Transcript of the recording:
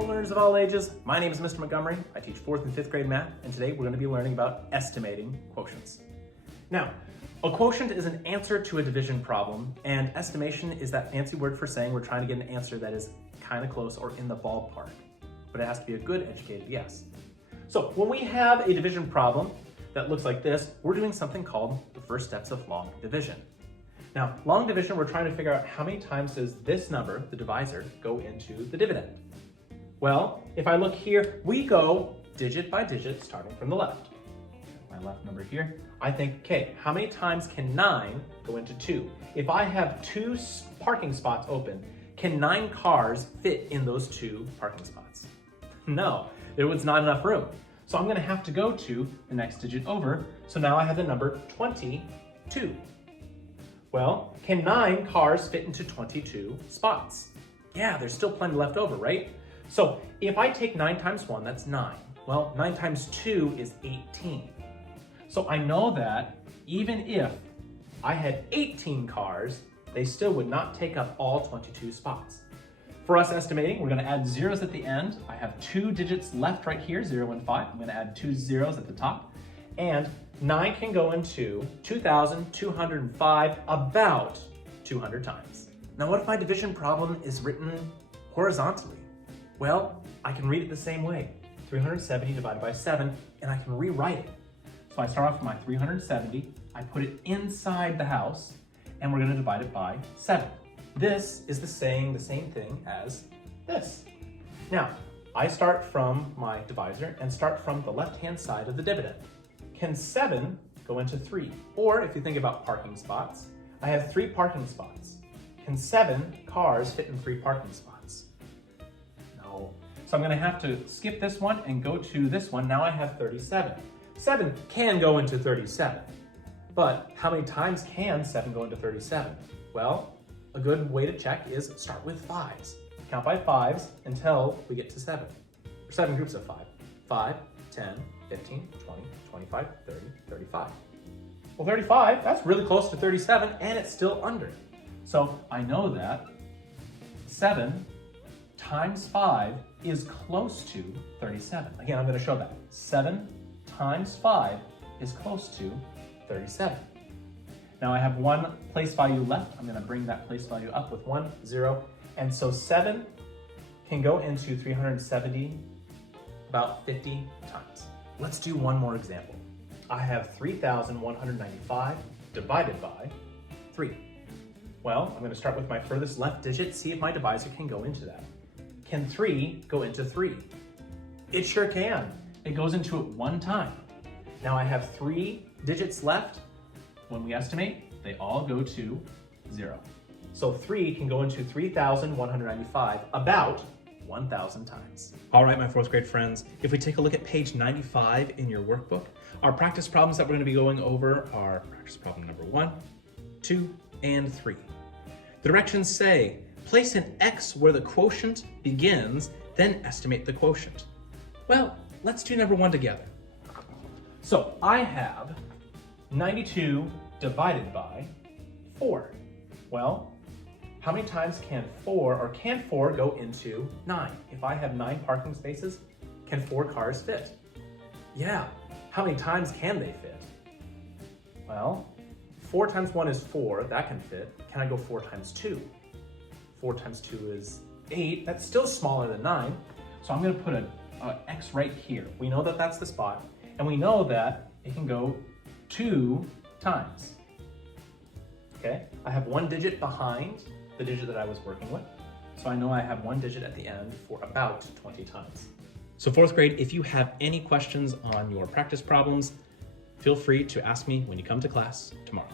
Hello learners of all ages, my name is Mr. Montgomery. I teach 4th and 5th grade math, and today we're going to be learning about estimating quotients. Now, a quotient is an answer to a division problem, and estimation is that fancy word for saying we're trying to get an answer that is kind of close or in the ballpark, but it has to be a good educated guess. So when we have a division problem that looks like this, we're doing something called the first steps of long division. Now, long division, we're trying to figure out how many times does this number, the divisor, go into the dividend. Well, if I look here, we go digit by digit starting from the left. My left number here. I think, okay, how many times can 9 go into 2? If I have 2 parking spots open, can 9 cars fit in those 2 parking spots? No, there was not enough room. So I'm gonna have to go to the next digit over. So now I have the number 22. Well, can 9 cars fit into 22 spots? Yeah, there's still plenty left over, right? So if I take 9 times 1, that's 9. Well, 9 times 2 is 18. So I know that even if I had 18 cars, they still would not take up all 22 spots. For us estimating, we're gonna add zeros at the end. I have 2 digits left right here, 0 and 5. I'm gonna add 2 zeros at the top. And 9 can go into 2,205 about 200 times. Now what if my division problem is written horizontally? Well, I can read it the same way. 370 divided by 7, and I can rewrite it. So I start off with my 370, I put it inside the house, and we're gonna divide it by 7. This is the same thing as this. Now, I start from my divisor and start from the left-hand side of the dividend. Can 7 go into 3? Or if you think about parking spots, I have 3 parking spots. Can 7 cars fit in 3 parking spots? No. So I'm gonna have to skip this one and go to this one. Now I have 37. 7 can go into 37. But how many times can 7 go into 37? Well, a good way to check is start with 5s. Count by 5s until we get to 7. Or 7 groups of 5. 5, 10, 15, 20, 25, 30, 35. Well, 35, that's really close to 37, and it's still under. So I know that 7 times 5 is close to 37. Again, I'm going to show that. 7 times 5 is close to 37. Now I have 1 place value left. I'm going to bring that place value up with 1, 0. And so 7 can go into 370 about 50 times. Let's do one more example. I have 3,195 divided by 3. Well, I'm going to start with my furthest left digit, see if my divisor can go into that. Can 3 go into 3? It sure can. It goes into it 1 time. Now I have 3 digits left. When we estimate, they all go to 0. So 3 can go into 3,195 about 1,000 times. All right, my 4th grade friends, if we take a look at page 95 in your workbook, our practice problems that we're going to be going over are practice problem number 1, 2, and 3. The directions say, place an X where the quotient begins, then estimate the quotient. Well, let's do number 1 together. So I have 92 divided by 4. Well, how many times can 4 go into 9? If I have 9 parking spaces, can 4 cars fit? Yeah. How many times can they fit? Well, 4 times 1 is 4, that can fit. Can I go 4 times 2? 4 times 2 is 8, that's still smaller than 9. So I'm gonna put an X right here. We know that that's the spot, and we know that it can go 2 times. Okay, I have 1 digit behind the digit that I was working with. So I know I have 1 digit at the end for about 20 times. So 4th grade, if you have any questions on your practice problems, feel free to ask me when you come to class tomorrow.